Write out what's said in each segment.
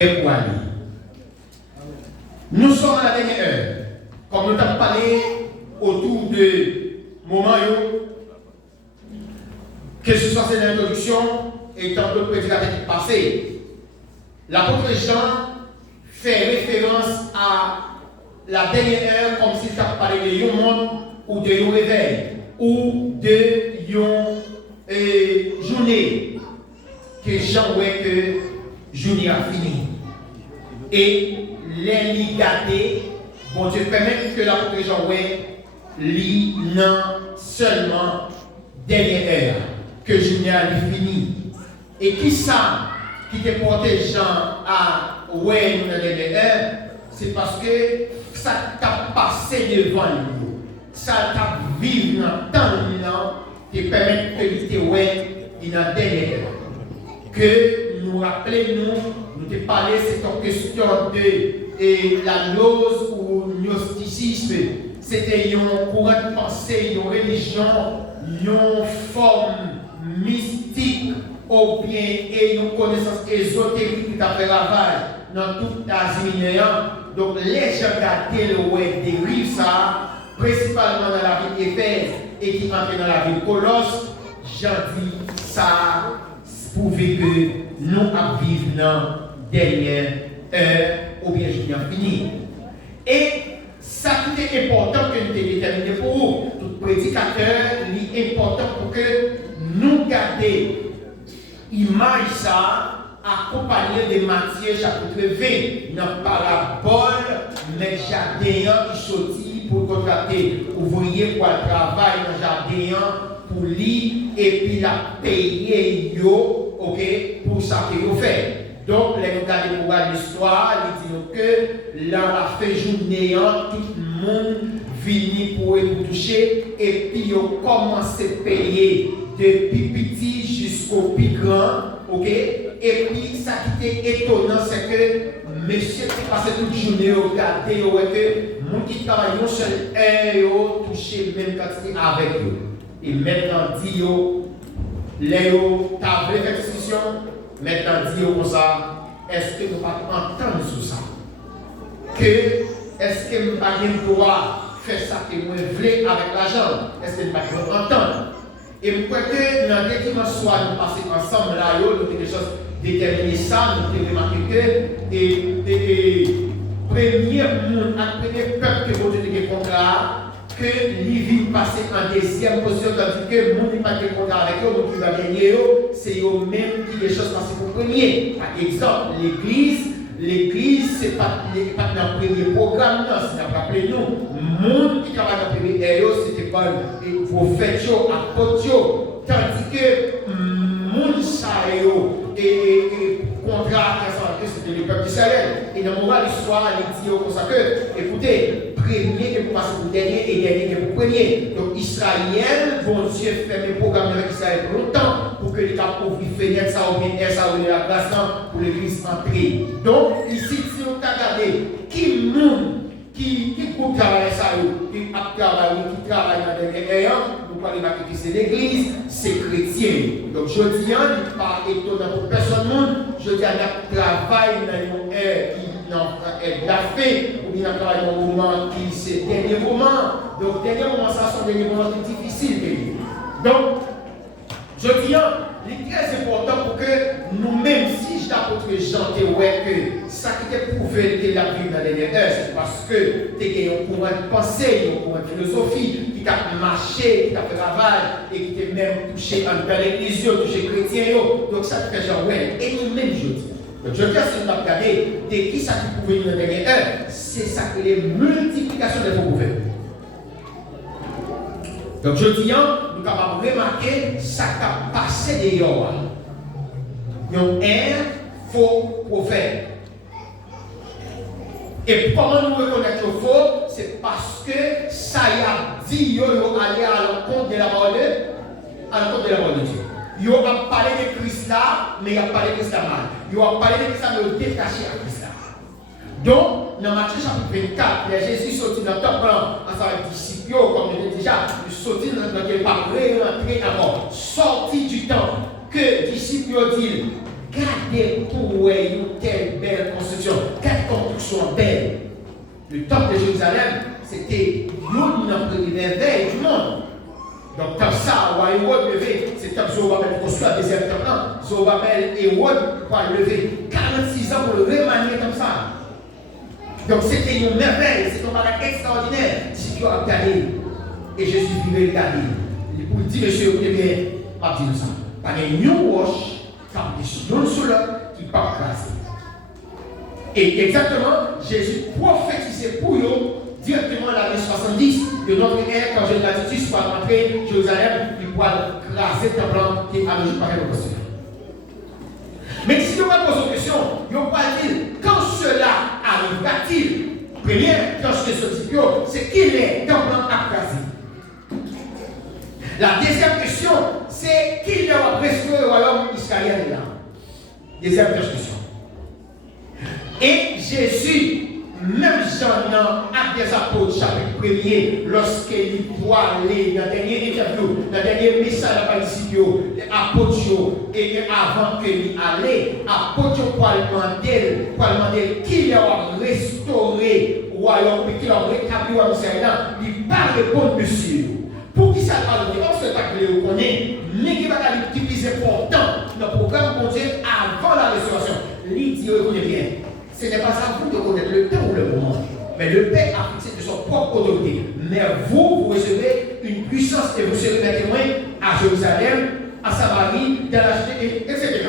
pour aller. Nous sommes à la dernière heure. Comme nous avons parlé autour de moments que ce soit cette introduction et tant d'autres prédicateurs passés, l'apôtre Jean fait référence à la dernière heure comme s'il avait parlé de un monde ou de un réveil ou de une journée que Jean voit que journée a fini. Et les ligatés, bon Dieu permet que l'apôtre Jean voit lit non seulement dernière heure que journée a fini. Et qui ça qui te portait Jean à ouais dans la dernière heure, c'est parce que ça t'a passé devant nous. Ça t'a vécu dans le temps qui permet que tu te ouais dans la dernière heure. Que nous rappelons, nous te parlé cette question de la gnose ou gnosticisme. C'était une courant de pensée, une religion, une forme mystique ou bien une connaissance ésotérique qui a fait ravage dans toute l'Asie mineure. Donc les gens gardaient le web dérive ça, principalement dans la ville d'Éphèse et qui entrent dans la ville de Colosse. J'en dis ça prouver que nous vivons dans dernière heure ou bien je viens fini. Et ça qui est important que nous déterminer pour vous, tout prédicateur, est important pour que nous gardions l'image ça accompagnée de Matthieu chapitre 20 dans parabole, mais jardin qui sortit pour contracter ouvrier pour le travail dans le jardin pour lui et puis la payer yo, ok, pour ça qu'il fait. Donc, les regarder pour l'histoire, ils disent que là, la fin journée, tout le monde vient pour toucher et puis ils ont commencé à payer depuis petit jusqu'au plus grand, ok. Et puis, ça qui était étonnant, c'est que monsieur qui passait toute journée, regardez, que les gens qui travaillent non seulement touché même quantité avec eux. Et maintenant, dit les tables d'exécution, maintenant, dit comme ça, est-ce que nous pas entendre sur ça? Que, est-ce que nous pas le droit de faire ça que nous voulons avec l'argent? Est-ce que nous pas entendre? Et je crois que dans les dimanches soirs, nous passons ensemble là, nous avons des choses déterminées ça, nous avons remarqué que, premier monde, premier peuple que vous avez contrat, que les villes passent en deuxième position, tandis que le monde n'est pas de contrat avec eux, donc il va gagner, c'est eux-mêmes qui les choses passent pour premier. Par exemple, l'église, ce n'est pas dans le premier programme, non, c'est dans rappelez-nous. Le monde qui travaille dans le premier aéro, c'était pas les prophètes, apôtres, tandis que le monde, ça et contrat, c'était le peuple d'Israël. Et dans le moral l'histoire, il dit comme ça que, écoutez, premier que vous passez pour dernier et dernier que pour premier. Donc Israël, bon Dieu fait mes programmes avec Israël pour longtemps pour que l'État ouvre fenêtre, ça ou bien ça ou la place pour l'église entrer. Donc ici, si on a regardé qui monde qui travaille ça, qui travaille dans les dernières, nous parlons de c'est l'église, c'est chrétien. Donc je dis, il n'est pas étonnant pour personne, je dis, on travaille dans une ère qui est fait, ou bien on travaille dans un moment qui c'est dernier moment. Donc dernier moment, ça sont des moments difficiles. Donc, je dis, il est très important pour que nous-mêmes, si je t'apporte Jean, que ça qui t'a prouvé que la vie dans les dernières heures, c'est parce que tu as un courant de pensée, un courant de philosophie, qui t'a marché, qui t'a fait ravage, et qui t'a même touché dans l'église, touché chrétien. Donc ça te fait genre, ouais, et nous-mêmes, je dis. Donc je veux dire, si on a regardé, de qui ça qui pouvait dans les dernières heures, c'est ça que les multiplications des faux prophètes. Donc je dis, nous sommes capables de remarquer ça qui a passé de Yoa. Il y a un faux prophète. Et comment nous reconnaître le faux? C'est parce que ça y a dit yo aller à l'encontre de la parole de Dieu. Yo a parlé de Christ là, mais il a parlé de Christ là mal. Yo a parlé de Christ là, mais il a détaché à Christ là. Donc, dans Matthieu chapitre 24, Jésus sortit dans le temple ensemble avec les disciples, comme je l'ai déjà, il sortit dans le temple, pas rentrer à mort. Sorti du temple, que les disciples ont dit, gardez pour une telle belle construction, quelle construction belle. Le temple de Jérusalem, c'était une première veille du monde. Donc, comme ça, on va lever, c'est comme Zorobabel construit un deuxième temple. Zorobabel et Wod vont lever 46 ans pour le remanier comme ça. Donc, c'était une merveille, c'est un bagage extraordinaire. Si tu as regardé, et Jésus vivait regarder, pour dire, monsieur, écoutez bien, pas dire ça. Pas de new wash, comme des choses sur l'autre qui ne peuvent pas classer. Et exactement, Jésus prophétisait pour eux directement l'année 70 de notre ère, quand Jésus l'a dit, soit rentrer Jérusalem, il pourra classer le temple qui est à nous par le Seigneur. Mais si on va poser une question, on va dire, quand cela arrivera-t-il? Première, quand je te dis, c'est qu'il est temple à classer. La deuxième question, c'est qu'il y aura presque le royaume israélien là. Deuxième question. Et Jésus, même Jean dans Actes des Apôtres, chapitre 1er, lorsqu'il doit aller dans la dernière interview, dans le dernier message à participé, apôtres, et avant qu'il allait, apôtres pour demander qu'il a restauré le royaume, et qu'il a rétabli le royaume israélien, il parle de bon monsieur. Pour qui ça parle de on se pas que le connaît, mais qui va être le plus important dans le programme de Dieu avant la restauration. L'idée connaît bien. Ce n'est pas ça vous de connaître le temps ou le moment. Mais le Père a fixé de son propre autorité. Mais vous recevez une puissance et vous serez des témoins à Jérusalem, à Samarie, dans la Judée, etc.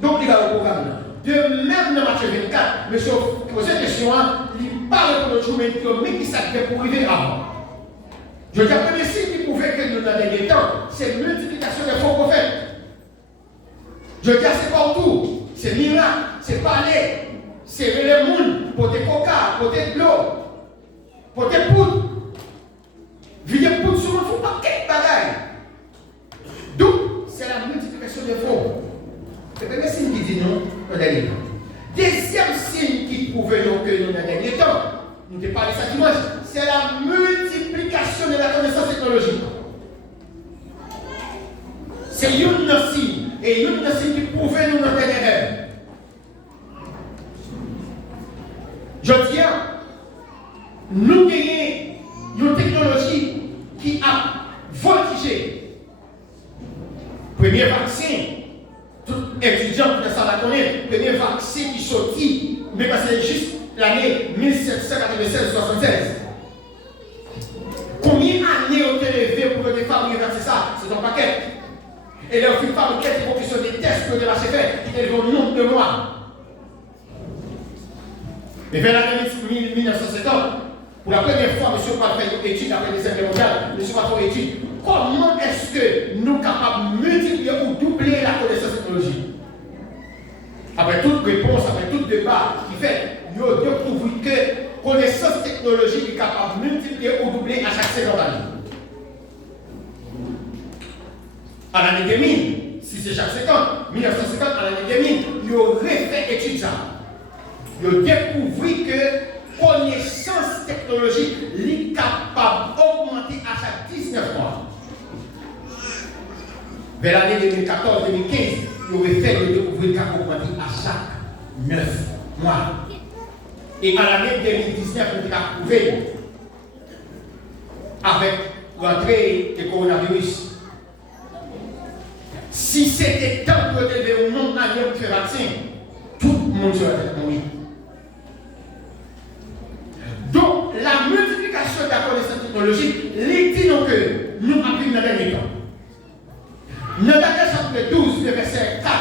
Donc il va au programme. De même dans Matthieu 24, monsieur pose cette question, il parle pour notre jour, mais qui s'active pour arriver avant. Je dis que le signe qui pouvait que nous dans les derniers temps, c'est multiplication des faux prophètes. Je dis c'est partout, c'est miracle, c'est parler. C'est le monde, pour des coca, pour des l'eau, pour des poudres. Vider poudre sur le fond, pas quel bagaille. Donc, c'est la multiplication des faux. C'est le premier signe qui dit non, dans les derniers temps. Deuxième signe qui prouve que nous dans les derniers temps, nous ne parlons ça dimanche, c'est la multiplication de la connaissance technologique. C'est une signe, et une signe qui prouve nous dans les derniers temps. Je tiens, nous gagnons une technologie qui a voltigé. Premier vaccin, tout étudiant qui ça la connaît, premier vaccin qui sortit, mais c'est juste l'année 1796-76. Combien d'années ont été élevées pour que les femmes fassent ça? C'est un paquet. Et les femmes qui ont fait des tests pour les faire, qui étaient le nombre de mois. Mais vers l'année 1950, pour la première fois, M. Paul fait une étude après les Guerre mondiale, M. Paul fait une étude. Comment est-ce que nous sommes capables de multiplier ou doubler la connaissance technologique? Après toute réponse, après tout débat qui fait, nous découvrons que la connaissance technologique est capable de multiplier ou doubler à chaque 50 années. À l'année 2000, si c'est chaque 50, 1950, à l'année 2000, nous avons refait étude ça. Nous avons découvert que la connaissance technologique est capable d'augmenter à chaque 19 mois. Vers l'année 2014-2015, nous avons fait découvrir qu'elle augmenter à chaque 9 mois. Et à l'année 2019, nous avons prouvé avec l'entrée du coronavirus. Si c'était temps de lever au monde à de vaccin, tout le monde serait mourir. Donc, la multiplication de la connaissance technologique, les dit que nous appuyons dans le dernier temps. Dans Daniel chapitre 12, le verset 4,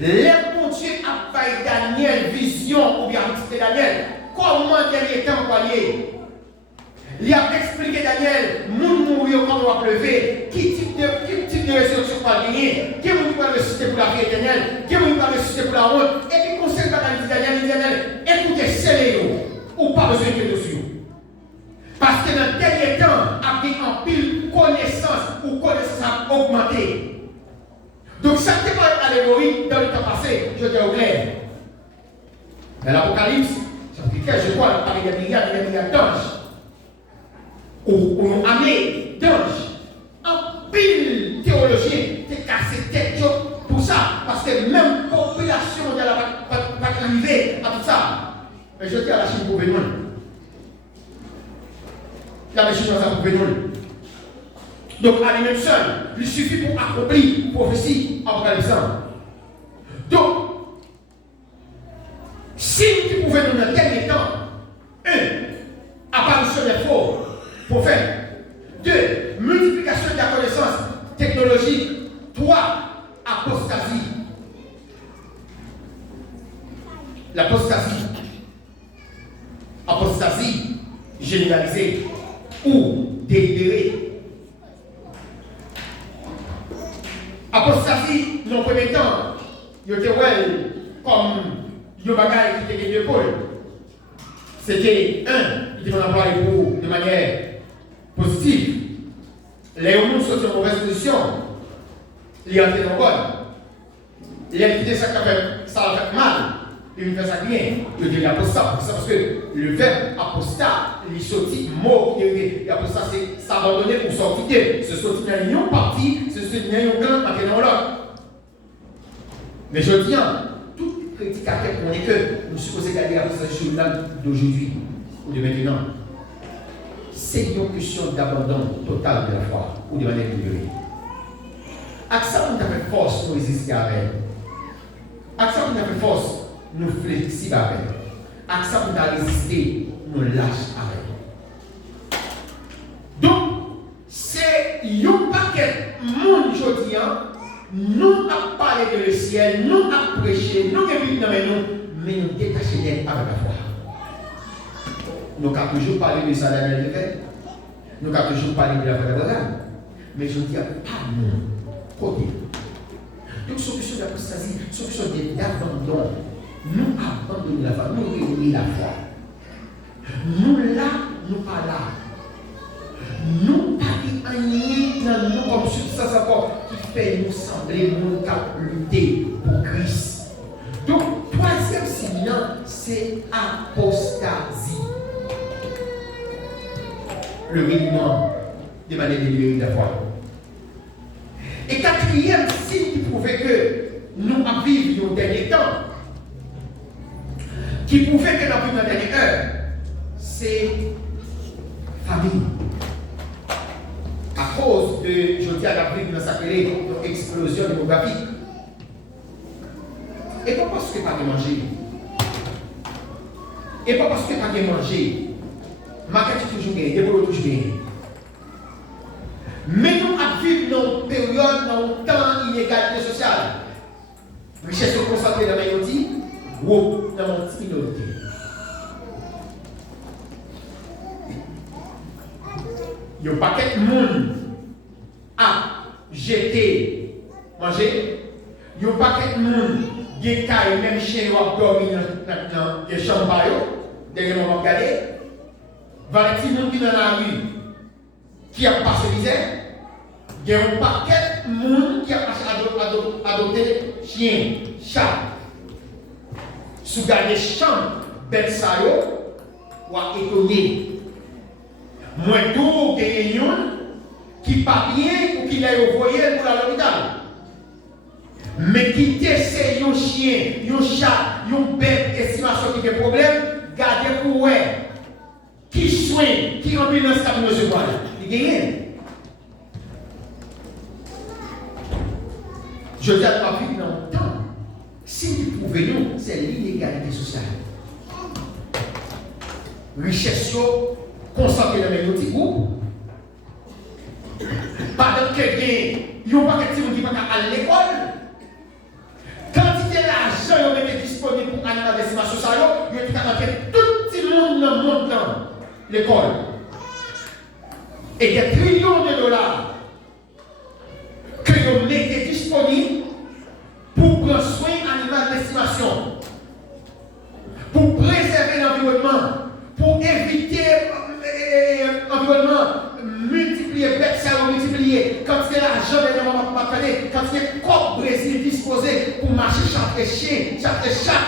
les bon Dieu a fait Daniel vision, ou bien Daniel, comment dernier temps voyez. Il a expliqué Daniel, nous mourir quand on va lever, quel type de résurrection va gagner, qui va ressusciter pour la vie éternelle, qui va ressusciter pour la honte, et puis conseil Daniel, écoutez, c'est ou pas besoin de dessus. Parce que dans le dernier temps, avec en pile connaissance ou connaissance a augmenté. Donc, ça n'est pas une allégorie dans le temps passé, je dis au clair. Dans l'Apocalypse, chapitre 15, je vois, avec des milliards d'anges. Ou une armée d'anges. En pile théologien, c'est cassé tête pour ça. Parce que que même la population mondiale va arriver à tout ça. Mais je dis à la Chine pour venir. La Chine va pour venir. Donc, à lui-même seul, il suffit pour accomplir la prophétie apocalypse. Donc, si nous pouvons nous dans dernier temps, apparition des faux prophètes, 2, multiplication de la connaissance technologique, 3, apostasie. L'apostasie, apostasie généralisée ou délibérée. Apostasie, dans le premier temps, il était comme le bagage qui était de Paul. C'était il était employé de manière positive. Les hommes sont en mauvaise position. Ils entrent dans le code. Ils ont quitté ça fait mal. Ils fait ça bien. Ils disent apostat. C'est parce que le verbe apostat, il sortit mot qui est apostat, c'est s'abandonner pour sortir. Se sortir dans une partie, se sortir dans une clan, entrer dans l'autre. Mais je dis, tout prédicateur qu'on est que nous sommes supposés garder l'apostat journal d'aujourd'hui ou de maintenant. C'est une question d'abandon total de la foi ou de manière délibérée. Avec ça, on a fait force pour résister avec. Avec ça, on a fait force nous flexibles avec. Avec ça, on a résisté, nous lâche avec. Donc, c'est un paquet de monde aujourd'hui, nous avons parlé de le ciel, nous avons prêché, nous avons vu dans nous, mais nous détacher d'elle avec la foi. Nous avons toujours parlé de ça dans le fait. Nous avons toujours parlé de la foi d'Abraham. Mais je ne dis pas non. Côté. Donc, solution d'apostasie, solution d'abandon. Nous abandonnons la foi, nous réunissons la foi. Nous là, nous pas là. Nous pas rien dans nous comme substance encore qui fait nous sembler nous lutter pour Christ. Donc, troisième signe, c'est apostasie. Le règlement de manière délibérée de la foi. Et quatrième signe qui prouvait que nous vivions au dernier temps, qui prouvait que nous vivions dans la dernière heure, c'est famille. À cause de, je dis à l'Afrique, dans sa explosion démographique. Et pas parce que pas de manger. Et pas parce que pas de manger. Marquette toujours gagné, développe toujours gagné. Mais nous vivons dans une période, dans un temps d'inégalité sociale. Richesse concentrée dans la minorité, ou dans la minorité. Il y a un paquet de monde à jeter, manger. Il y a un paquet de monde qui a même chien qui a dormi dans les chambres, derrière le moment regardé. Valentin monde qui est dans la rue, qui a passé misère, il y a un paquet de monde qui a adopté chien, chat. Sous garder chambre, belle sayo, ou à étonner. Moi, tout, il y a qui pas bien pour qu'il aille envoyé pour l'hôpital. Mais qui essaie un chien, un chat, un bête, estimation qui a des problèmes, gardez pour eux. Qui soigne, qui ambulance comme nous se voit. Il gagne. Je dis à toi, vie dans le temps. Si nous pouvons, c'est l'inégalité sociale. Richesse concentrée dans les petits groupes. Pendant que il n'y a pas quelqu'un qui va à l'école. Quantité d'argent est disponible pour animer des estimations sociales, il y a tout le monde dans le monde l'école. Et des trillions de dollars que vous mettez disponibles pour prendre soin animal d'estimation, pour préserver l'environnement, pour éviter l'environnement, multiplier, multiplier. Quand il y a l'argent de l'environnement, quand il y a le corps Brésil disposé pour marcher chaque chien, chaque chat,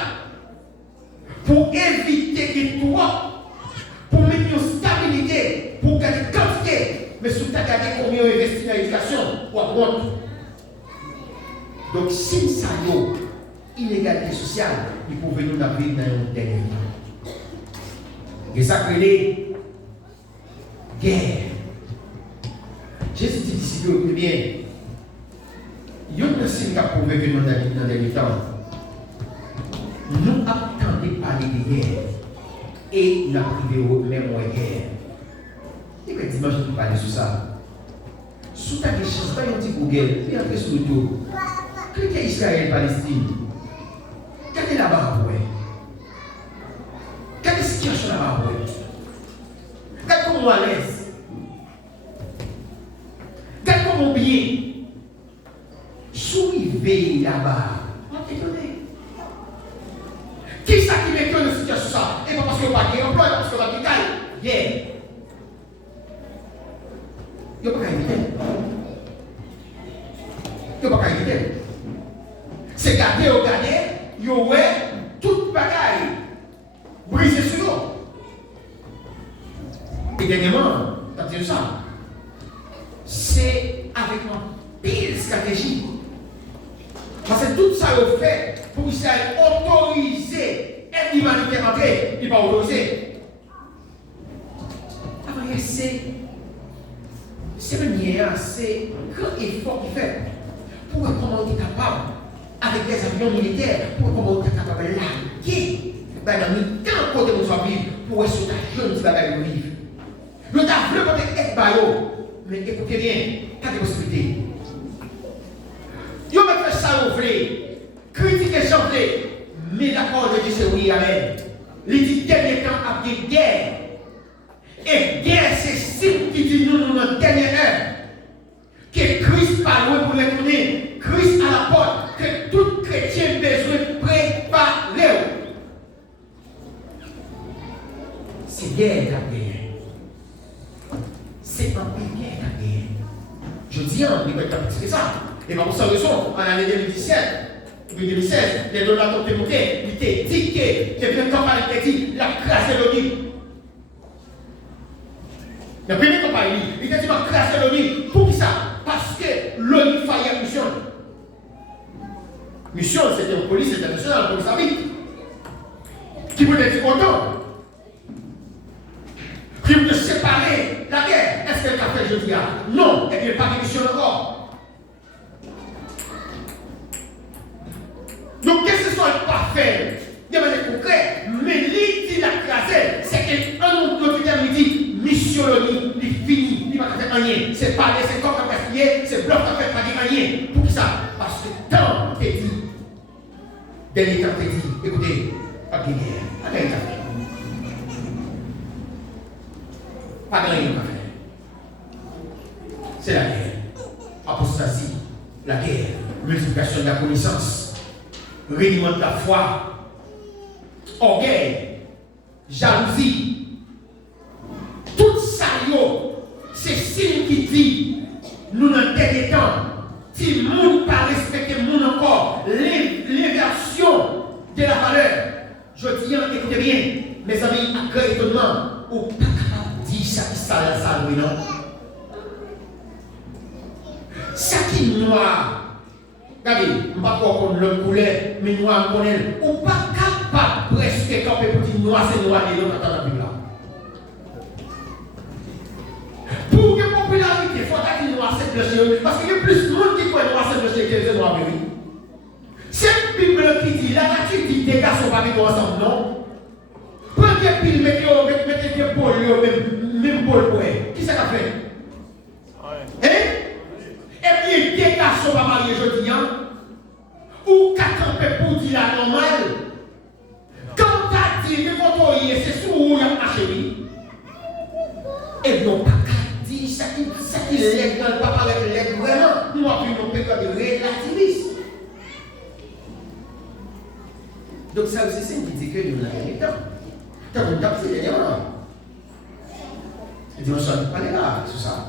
pour éviter que toi, pour mettre une stabilité, pour gagner quantité, mais surtout gagner combien on investit dans l'éducation, ou à compte. Donc, si ça y a inégalité sociale, il faut venir nous vivre dans un dernier temps. Et ça que les guerres. Jésus dit ici que bien, il y a un signe qui a prouvé que nous dans le dernier temps. Nous attendons parler de guerre et nous avons privé au même guerre. Et que dimanche, nous parlons sur ça. Sous ta question, pas un petit Google, puis après sur le tour. Qu'est-ce que Israël-Palestine? Qu'est-ce que là-bas, ouais? Quelle est la situation là-bas, ouais? Qu'est-ce qu'on à l'aise? Qu'est-ce qu'on bien? Soulever là-bas. On t'étonne. Qui ça qui met que le situation ça? Et pas parce qu'il n'y a pas d'emploi, parce qu'il n'y a pas de caille. Yeah. Il n'y a pas qu'à éviter. Il n'y a pas qu'à éviter. C'est garder au garder, il y a toute bagaille brisée sur eux. Et dernièrement, t'as dit ça, c'est avec une pile stratégie. Parce que tout ça est fait pour Israël autoriser et l'humanité rentrer, il ne va pas autoriser. Après, c'est le mien, c'est grand effort qu'il fait pour comment on est capable, avec des avions militaires, pour comment on est capable de larguer dans le temps côté nous sommes vivre, pour essayer de jeune qui va vivre. Le temps veut peut-être être baillot, mais écoutez bien, il y a des possibilités. Vous me fait ça, vous voulez, critiquer, chanter, mais d'accord, je dis c'est oui, amen. Il dit dernier temps, après guerre. Et guerre, c'est signe qui dit nous, dans la dernière heure, que Christ pas loin pour retourner, Christ à la porte, que tout chrétien besoin de préparer. C'est guerre la guerre. C'est un peu guerre la guerre. Je dis, il va être plus que ça. Et par sa raison, en l'année 2017, 2016, les donateurs ont monté, il était dit que, depuis le temps, il était dit, la crasse de l'ONU. Le premier campagne, il a dit ma classe de l'ONU. Pour qui ça? Parce que l'ONU faillit à mission. Mission, c'était une police internationale, une police armée. Qui voulait être content. Qui voulait séparer la guerre. Est-ce qu'elle a fait jeudi? Non, elle n'est pas de mission encore. Donc, qu'est-ce que ce soit parfait? Il y a des concrets, mais l'idée de la classe, c'est qu'un autre hôpital me dit mission l'ONU, il finit, il ne va pas faire rien. C'est pas c'est comme un gaspillé, c'est bloc qui fait pas rien. Pour qui ça? Parce que tant t'es dit, dernier temps t'es dit, écoutez, pas de guerre, pas de guerre. Pas de rien à faire. C'est la guerre. Apostasie, la guerre, multiplication de la connaissance, reniement de la foi, orgueil, jalousie. Tout ça, c'est signe qui dit, nous dans le dernier temps, si le monde pas respecter le monde encore, l'inversion de la valeur, je dis, écoutez bien, mes amis, à grand étonnement, ou pas capable de dire ça qui sale ça, oui, non? Ça qui est noir, regardez, je ne sais pas pourquoi on le coulait, mais noir, on connaît, ou pas capable presque quand on dit noir, c'est noir, et l'autre attend la Bible là. Pour que la popularité, il faut qu'il noir c'est blanc, parce qu'il y a plus de monde qui croit noir c'est blanc que c'est noir. Cette Bible qui dit, la nature dit des garçons pas vivre ensemble, non? Prenez pile, mettez des pôles, même pôle pour elle. Qui ça qu'a fait? Hein? Et puis des garçons pas mariés aujourd'hui, ou qu'à camper pour dire la normale. Quand tu as dit, mais quand tu es, c'est sous où il y a marché. Et non, pas ça qui lègue dans le papa avec le lègue vraiment, nous avons une période de relativisme. Donc ça aussi c'est une qui dit que nous l'avons mis dedans. T'as vu le c'est dernièrement. Et on s'en est parlé là, sur ça.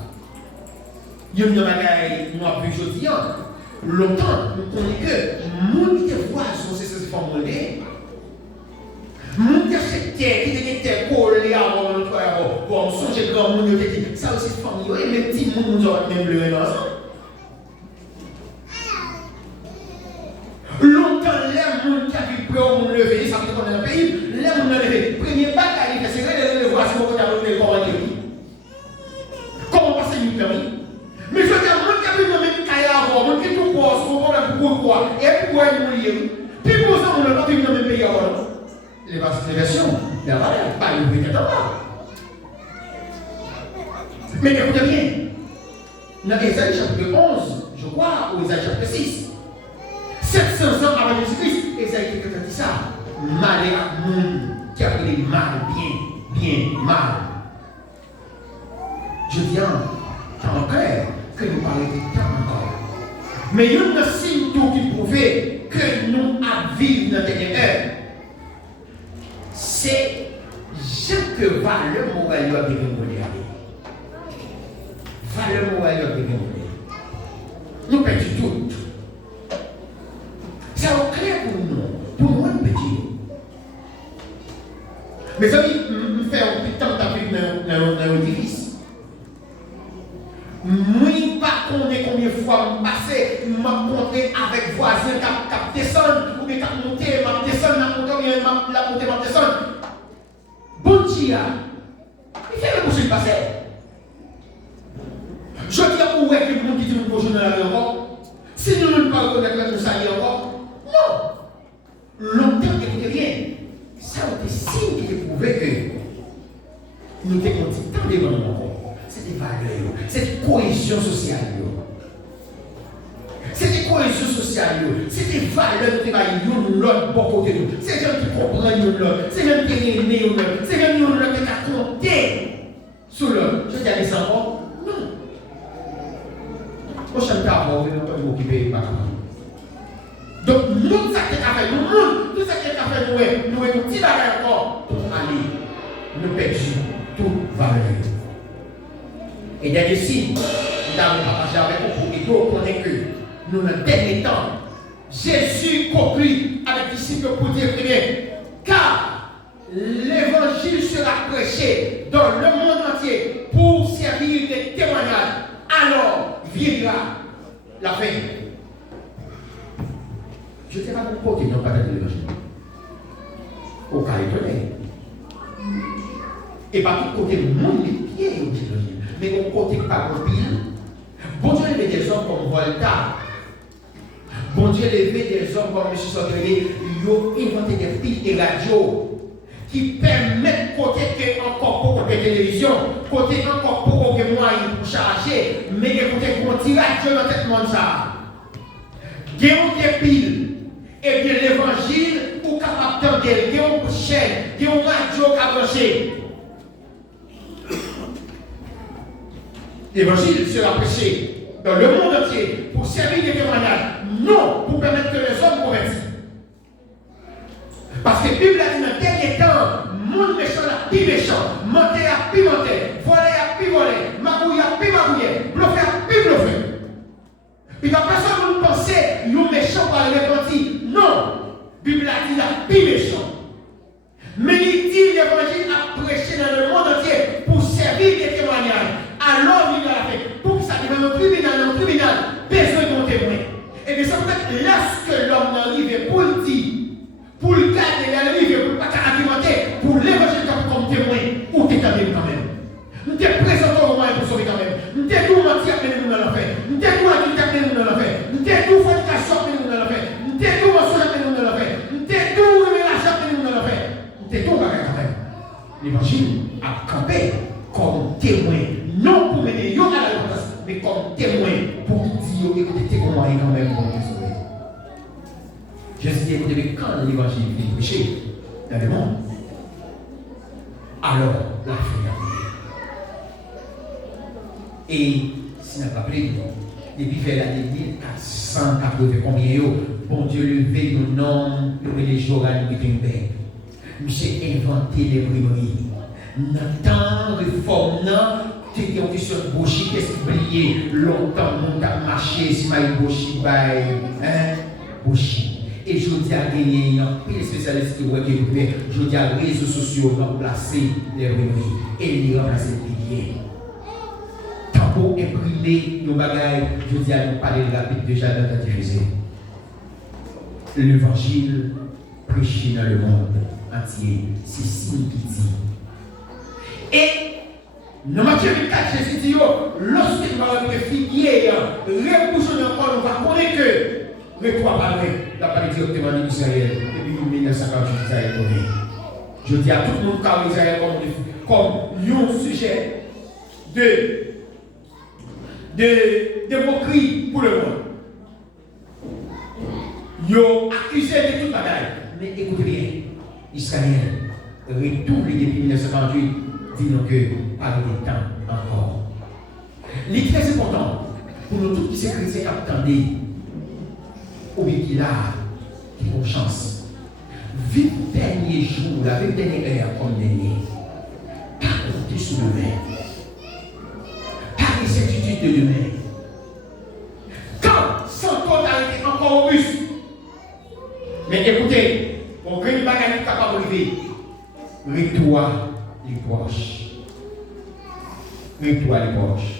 Il y a une bagaille, nous avons vu aujourd'hui, longtemps, nous connaissons que, nous qui te voient sur ces formulés, nous qui achètent terre, qui étaient collés avant notre aéroport, pour songer grand monde, ça aussi c'est famille, et même petits monde nous ont même le ensemble. qui est dans le pays, là, on a levé. Premier bataille, c'est vrai, les voici pour qu'on a levé comment il comment passer une permis. Mais je veux dire, moi, qui a vu même cahier avant, moi, qui tout quoi, ce qu'on a pour quoi, et pour elle mourir. Puis pour ça, on n'a pas vu dans le même pays avant. Les versions, il n'y a pas une véritable. Mais écoutez bien, dans Ésaïe chapitre 11, je crois, ou Ésaïe chapitre 6, 700 ans avant Jésus-Christ, Ésaïe qui dit ça, mal est à monde qui a appelé mal, bien, mal. Je dis en clair que nous parlons de temps encore. Mais il y a un signe qui prouvait que nous avons vécu dans cette heure. C'est ce que valeur morale a été démontrée. Valeur morale a été démontrée. Nous perdons tout. C'est clair pour nous, nous perdons. Mes amis, nous faisons un petit temps dans l'édifice. Moi, pas combien de fois je passé, je rencontré avec voisins qui descendent, ou bien qui montent, je descends, la montée, je descends. Bon Dieu, il fait le boucher passer. Je dis à vous que vous dites que vous ne pouvez pas encore. Si nous ne pouvons pas reconnaître que nous savions encore, non. Longtemps, écoutez bien, ça a été signe qui prouvait que nous étions tant de moments. C'est des valeurs, c'est une cohésion sociale. C'est des cohésions sociales, c'est des valeurs qui vont l'autre bon côté nous. C'est gens qui comprennent l'autre, c'est gens qui aiment l'autre, c'est gens qui ont compté sur l'autre. Je dis à des enfants, non. Prochaine table, on ne peut pas m'occuper de ma famille. Donc, nous, ça qui est à faire, nous, tout ça qui est à faire, nous, nous, petit bagage encore pour aller, nous perdons toute valeur. Et dernier signe, nous avons partagé avec vous et nous connaissons que nous, dans le dernier temps, Jésus conclut avec les disciples pour dire très bien, car l'évangile sera prêché dans le monde entier pour servir de témoignage. Alors viendra la fin. Je ne sais pas pourquoi ils n'ont pas de l'évangile. Au cas étonné. Et par tout côté, le monde est pieds au l'évangile. Mais on côté pas au pile. Bon Dieu levé des hommes comme Voltaire. Bon Dieu levé des hommes comme M. Sotelier. Ils ont inventé des piles et radios qui permettent côté que encore beaucoup de télévision, côté encore beaucoup de moyens pour charger, mais écoutez, qu'on tire radio dans tout le monde ça. Il y a des piles. Et bien l'évangile, ou capable d'entendre, il y a une chaîne, il y a une radio qui a branché. L'évangile sera prêché dans le monde entier pour servir des témoignages, non pour permettre que les hommes convertissent. Parce que la Bible a dit dans le dernier temps, monde méchant a plus méchant, menteur a plus menteur, voler a plus volé, magouille a plus magouillé, bluffer a plus bluffé. Il n'y a personne qui pense que nous méchants par le repentir. Non, la Bible a dit a plus méchant. Mais il dit l'évangile a prêché dans le monde entier pour servir des témoignages. Alors, il y a fait pour que ça devienne un tribunal, besoin d'un témoin. Et bien, ça peut être lorsque l'homme arrive pour le dire, pour le garder, l'arriver, pour ne pas argumenter, pour l'évangile comme témoin, ou t'établir quand même. Nous te présentons au moins pour sauver quand même. Nous te nous mentir, mais nous l'avons fait. Nous te nous adultère, mais nous l'avons fait. Nous te nous fornication, mais nous l'avons fait. Nous te nous mensonge, mais nous l'avons fait. Nous te nous remélageant, mais nous l'avons fait. Nous te nous bagarre quand même. L'évangile a campé comme témoin. Non pour mener à la repentance, mais comme témoin pour dire écoutez, t'es comment quand même pour nous sauver. Jésus dit écoutez, quand l'évangile est prêché dans le monde, alors la fin arrive. Et si n'a pas pris, depuis vers l'année 1480 combien bon Dieu levé nos noms, les Joran Wittenberg. Monsieur inventé les primeries. Dans réforme, c'était une question de bouchi, qu'est-ce qui brillait longtemps, on a marché, si ma bouchi, bouchi. Et je dis à gagner, les spécialistes qui voient que je dis à les réseaux sociaux, remplacer les primeries et les remplacer les piliers. Tambour imprimé, nos bagailles, je dis à nous parler rapide déjà dans la diffuser. L'évangile prêcher dans le monde entier. C'est signe qui dit. Et dans Matthieu 24, Jésus dit, lorsque nous allons finir, reboucher encore, on va connaître que le toi parler, la parole directement d'Israël, depuis 1948, Israël connaît. Je dis à tout le monde car Israël comme un sujet de moquerie pour le monde. Ils ont accusé de toute bagaille. Mais écoutez bien, Israël retourne depuis 1948, dit-nous que par le temps encore. Il est très important pour nous tous qui sont chrétiens qui attendent, ou bien qui ont chance. Vite dernier jour, la dernière heure comme dernier. Pas compter sur demain. Pas les certitudes de demain. Quand sans compte arrêter encore au bus. Mais écoutez, on ne peut pas gagner capable de vivre. Retour les proches. Retour les proches.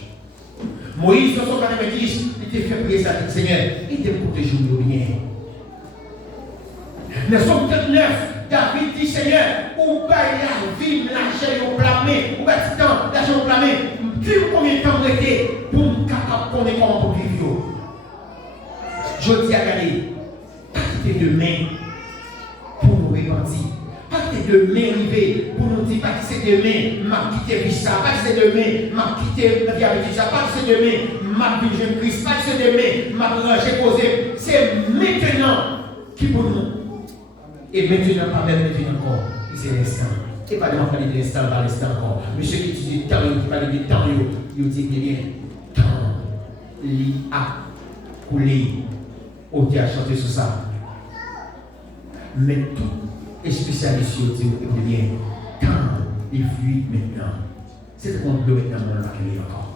Moïse, dans son 90, il était fait prier ça, Seigneur, il était protégé de bien. Mais son 39, David dit, Seigneur, où va la vie, l'argent au plamé, où va le temps, l'argent au plamé, dis combien de temps vous été pour me capable de connaître comment pour vivre. Je dis à Gagné, pas quitter demain pour nous repentir. Pas quitter demain arriver pour nous dire, pas quitter demain, m'a quitté ça, pas quitter demain, m'a quitté la vie avec ça, pas quitter demain, m'a vie jeune Christ, pas quitter demain, m'a rangé posé. C'est maintenant qui pour nous. Et maintenant, pas même maintenant encore, c'est l'instant. Et pas de parler de l'instant dans l'instant encore. Monsieur qui dit temps, il parle de temps, il dit bien, temps, il a coulé. On a chanté sur ça. Mais tout est spécialiste sur dit bien, temps, il fuit maintenant. C'est ce qu'on doit maintenant dans la vie encore.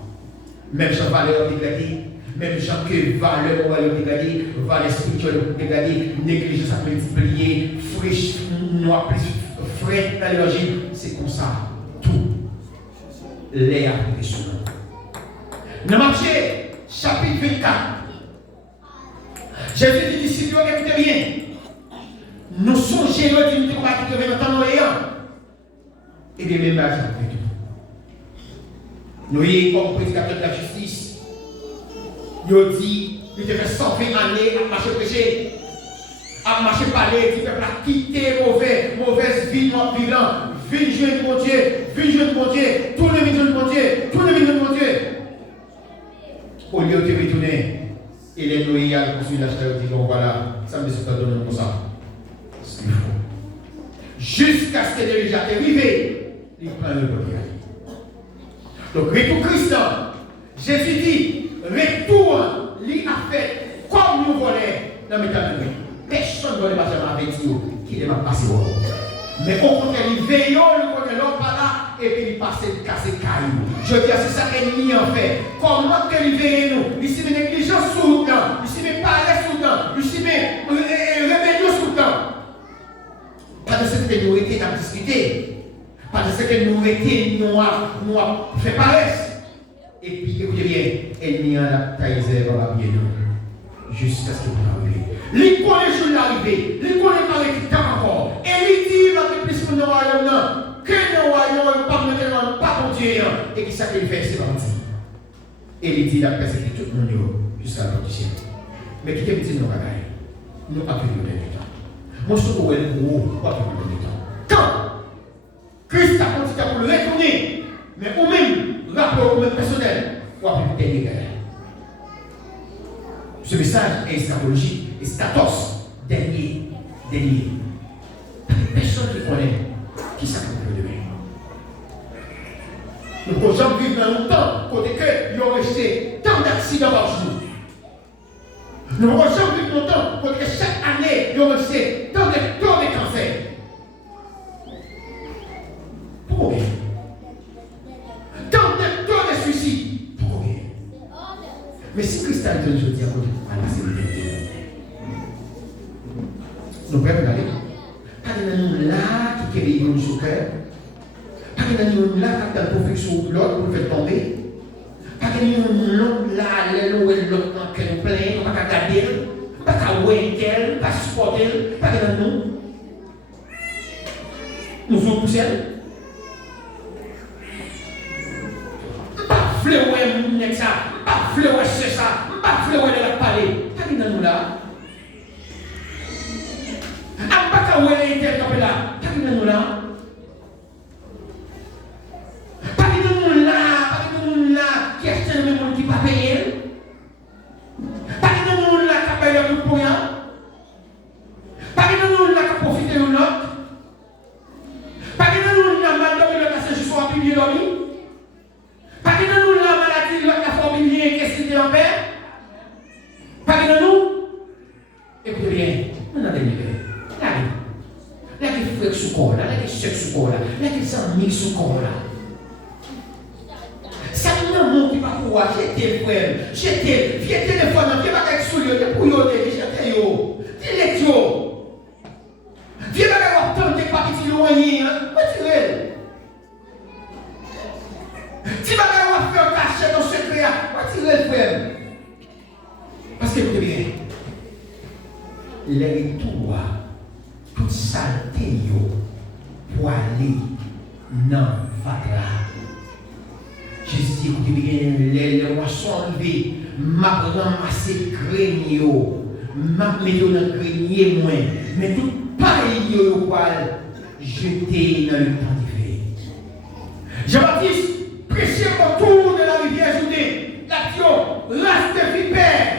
Même Jean Valeur dégradé, même Jean que valeur moral dégradé, valeur spirituelle dégradé, négligence à multiplier, fraîche, noir, frais dans l'énergie, c'est comme ça. Tout. L'air est sur nous. Dans Matthieu, chapitre 24, Jésus dit disciples, écoutez bien. Nous sommes généreux d'une combattre de 20 ans et des mêmes âges après tout. Nous y comme prédicateur de la justice. Nous dit, il devait 120 années à marcher prêcher, à marcher parler, il devait quitter mauvaise vie, notre bilan, vie jeune mon Dieu, vie jeune mon Dieu, tout le milieu de mon Dieu, tout le milieu de mon Dieu. Au lieu de retourner, et les noyés à construire la chair, dit bon voilà, ça me dit ça donne comme ça. C'est ce qu'il faut. Jusqu'à ce que déjà arrivé, il prend le premier. Donc, retour Christ, Jésus dit, retour, lui a fait comme nous voulons dans mes temps. Personne ne va jamais avec vous qui est passé au monde. Mais au contraire, il veille, il connaît l'homme par là, et puis il passe le casser caillou. Je dis, c'est ça qu'ennemi en fait. Comment qu'il veille nous? Ici, mais négligence sous le temps, ici, mais parler sous le temps, ici, mais rébellion sous le temps. Pas de ce que nous étions à discuter. Pas de ce que nous étions nous à faire paresse. Et puis, écoutez bien, ennemi en la taille va bien nous. Jusqu'à ce que vous arriviez. Il connaît le jour d'arrivée, il connaît pas le temps encore. Et il dit, il va plus pour nous royaume, que nous royaume, pas maintenant, pas pour Dieu. Et qui ça qu'il fait, c'est parti. Et il dit, il a persécuté tout le monde jusqu'à la fin du ciel. Mais qui te dit, nous bagaille, nous pas plus de temps. Moi, je trouve que nous pas plus de temps. Quand Christ a continué pour le retourner, mais ou même, rapport au même personnel, ou à plus de guerre. Ce message est eschatologique. Et status, dernier. Personne qui connaît qui s'accomple demain. Donc, aux gens vivent dans longtemps, côté que ils ont resté tant d'accidents par jour. Nous, aux gens vivent longtemps, côté que chaque année, ils ont resté tant de cancers. Pourquoi? Tant de suicides. Pourquoi? Mais si Christ a dit aujourd'hui à côté, c'est le nous pouvons regarder. Pas de nous là qui crée une sur cœur. Pas de nous là qui a profité sur l'autre pour le faire tomber. Pas de nous là, l'autre qui nous plaît, on ne va pas garder, pas qu'à ouer qu'elle, pas supporter, pas de nous. nous sommes poussière. Pas fleurer mon ça, pas fleurer c'est ça, pas fleurer la parler. T'as dit dans nous là. Ah pas qu'à ouais l'intercapé là. T'as dit dans nous là. Pas dit dans nous là, pas dit dans nous là qui achète le monde qui pas payer. Pas dit dans nous là qui paye le tout pour rien. Pas dit dans nous là qui profite de l'autre. Pas dit dans nous là mal dormi le casse juste pour appuyer dormi. Pas dit dans nous là maladie l'autre qui a formé bien qu'est-ce qu'il est en paix. Pas dit dans nous. Écoutez bien, on a des niveaux. Là, il faut que ce corps là, là, il faut que ce corps là, là, il faut que ce corps là. Ça ne qui va pouvoir jeter frère, jeter, viens téléphone, viens pas avec soulier, viens pour yo, jeter yo, dis-le yo. Viens pas avec autant de papiers loin, retirez. Si pas avec faire cacher dans secret, retirez frère. Parce que écoutez bien, les retours, toute saleté pour aller dans le fatra. Jésus dit, écoutez bien, les moissons arrivées, m'a ramassé grenier, m'a mis dans le grenier moins, mais tout pareil, yo va jeter dans le temps d'hiver. Jean-Baptiste prêchait autour de la rivière Judée, l'action, race de vipères.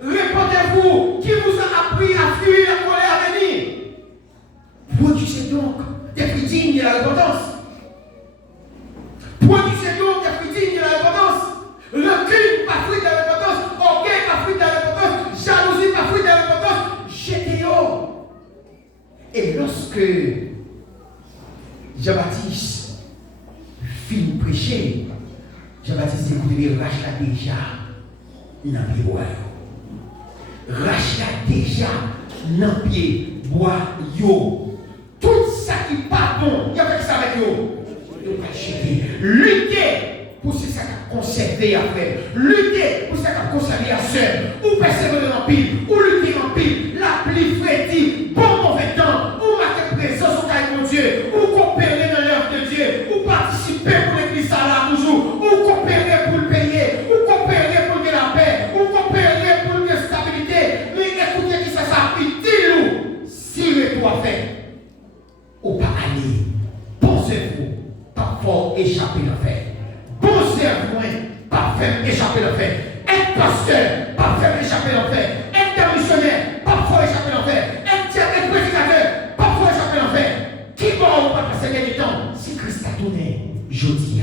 Répondez-vous, qui vous a appris à fuir la colère à venir? Produisez donc des fruits dignes de la repentance. Produisez donc des fruits dignes de la repentance. Recul, pas fruit de la repentance. Orgueil, pas fruit de la repentance. Jalousie, pas fruit de la repentance. Jetez-le. Et lorsque Jean-Baptiste finit de prêcher, Jean-Baptiste dit, écoutez, rachetez déjà dans le pied bois. Rachetez déjà dans le pied bois. Tout ça qui n'est pas bon, il y a fait ça avec vous. Il ne pas jeter. Lutter pour ce qui a conservé après. Lutter pour ce qui a conservé à seul. Ou persévérer en pile, ou lutter en pile. La pluie frétille, bon mauvais temps. Ou marquer présence au cahier de Dieu. Ou coopérer dans l'œuvre de Dieu. Ou participer pour l'église là toujours. Ou coopérer pour le payer. Ou coopérer pour la paix. Ou coopérer pour la stabilité. Mais écoutez qui ça dit-il si le doit faire. Ou pas aller. Pensez-vous, pas fort échapper l'affaire. Pensez-vous, pas faire échapper l'affaire. Être pasteur, pas faire échapper l'affaire. Être missionnaire, pas fort échapper l'affaire. Être prédicateur, pas fort échapper l'affaire. Qui va ou pas passer quel temps? Si Christ a tourné, je dis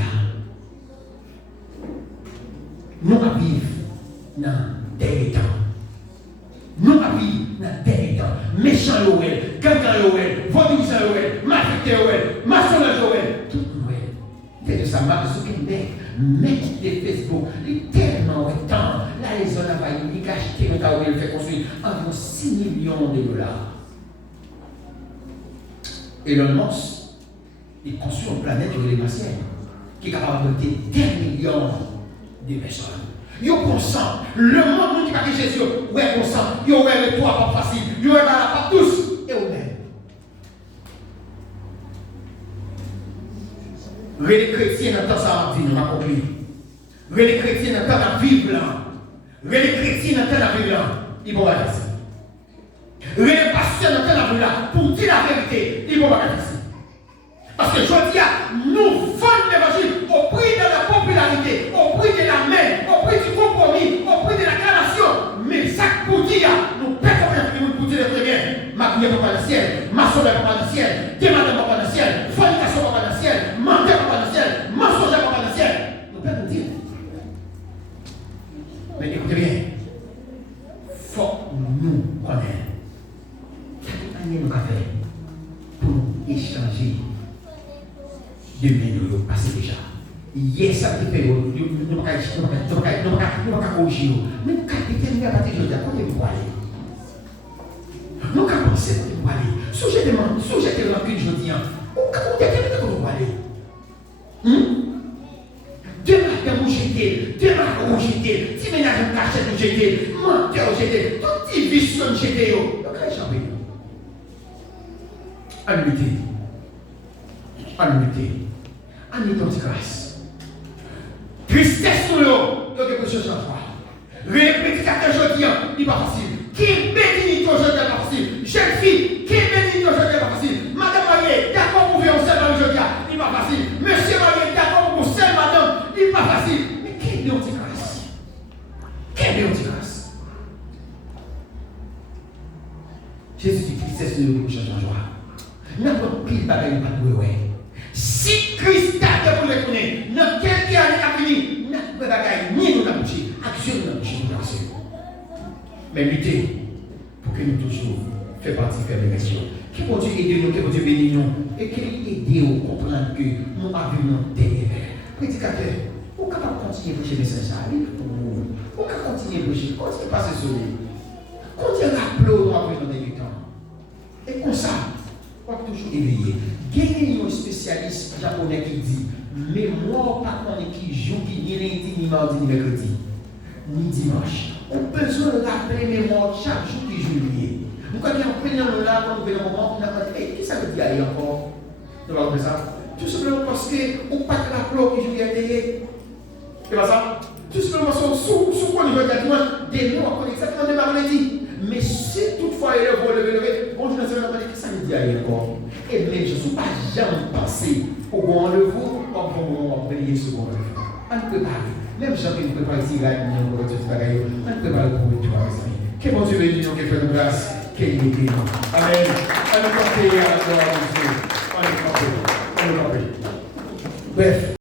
nous allons vivre dans des temps. Nous allons vivre dans des temps. Méchant Yoel, gangan Yoel, vaudouisant Yoel, malfecté Yoel, maçonnage Yoel, tout Yoel. C'est de ça, ma Zuckerberg, mettre des Facebook, il est tellement temps. Là, les zones envahies, il a acheté un cas où il fait construire environ 6 millions de dollars. Elon Musk, il construit une planète où il est martienne, qui est capable de monter 10 millions de personnes. Yo consent, le monde qui va dire Jésus, ouais consent, yo ouais le toit pas facile, yo ouais pas tous, et vous même. Les chrétiens n'entendent ça, on a compris. Les chrétiens n'entendent la Bible, les chrétiens n'entendent la Bible, ils vont pas faire ça. Les pasteurs n'entendent la Bible, pour dire la vérité, ils vont pas faire ça. Parce que je dis à nous vendons l'évangile au prix de la popularité, au prix de la main, au prix du compromis, au prix de la création. Mais ça pour dire, nous perdons rien pour dire le premier. Ma prière pas dans le ciel, ma soeur pas dans le ciel, demande pas dans le ciel, fornication pas dans le ciel, menteur pas dans le ciel, mensonge pas dans le ciel. Nous perdons dire. Mais écoutez bien, il faut nous connaître. Qu'est-ce que nous avons fait pour échanger? Demain, nous allons passer déjà. Hier, ça te fait, nous ne pouvons pas corriger. Mais nous avons déterminé à partir de aujourd'hui, comment nous aller. Nous avons pensé comment nous aller. Sujet de l'enquête de aujourd'hui, nous avons déterminé comment nous aller. Demain, nous jeter, demain, nous jeter, si ménage nous cachette, nous jeter, menteur, nous jeter, tout petit vice, nous jeter. Nous avons échappé. À l'unité. En unité. En unité de grâce. Tristesse sur l'eau, il y a quelque chose à faire. Répétiteur aujourd'hui, il n'est pas facile. Qui bénit aujourd'hui, n'est pas facile. Jeune fille, qui bénit aujourd'hui, n'est pas facile. Madame Mariée, d'accord pour faire un seul aujourd'hui, il n'est pas facile. Monsieur Mariée, d'accord pour seul madame, il n'est pas facile. Mais quelle est notre grâce? Quelle est notre grâce? Jésus dit tristesse sur l'eau, change en joie. N'importe quel bagage n'est pas doué, ouais. Si Christ a été pour le connaître, dans quelques années à venir, n'a pas bagaille ni nous n'aboutir, action nous n'aboutir, nous action. Mais lutter pour que nous toujours fassions partie de la mission. Que bon Dieu aide nous, que bon Dieu bénisse nous, et qu'il aide nous à comprendre que nous avons derrière. Prédicateur, vous êtes capable de continuer à prêcher le message à lui, vous êtes capable de continuer à prêcher, continuez à passer sur lui. Continuez à rappeler nous après dans les temps. Et comme ça, on va toujours éveiller. Gagnez un spécialiste japonais qui dit mémoire pas qu'on est qui joue, qui ni lundi, ni mardi, ni mercredi, ni dimanche. On a besoin de rappeler mémoire chaque jour qui joue lié. Nous, quand on prend dans là, quand on veut un moment, on a dit, qu'est-ce que ça veut dire aller encore? Nous allons faire ça. Tout simplement parce qu'on n'a pas de rappel qui joue lié. C'est pas ça? Tout simplement sous quoi nous veut dire, des noms, on connaît exactement des maladies. Mais si toutefois il est levé, on dit dans ce moment, qu'est-ce que ça veut dire aller encore? Et même je ne suis pas jamais passé au bon rendez-vous, au bon moment, prier ce bon rendez-vous. On ne peut pas. Même si on ne peut pas ici, on ne peut pas le prouver, tu vois, mes amis. Que bon Dieu bénisse nous, qu'il fait de grâce, qu'il est béni. Amen. On nous porte à la gloire de Dieu. On nous porte. Bref.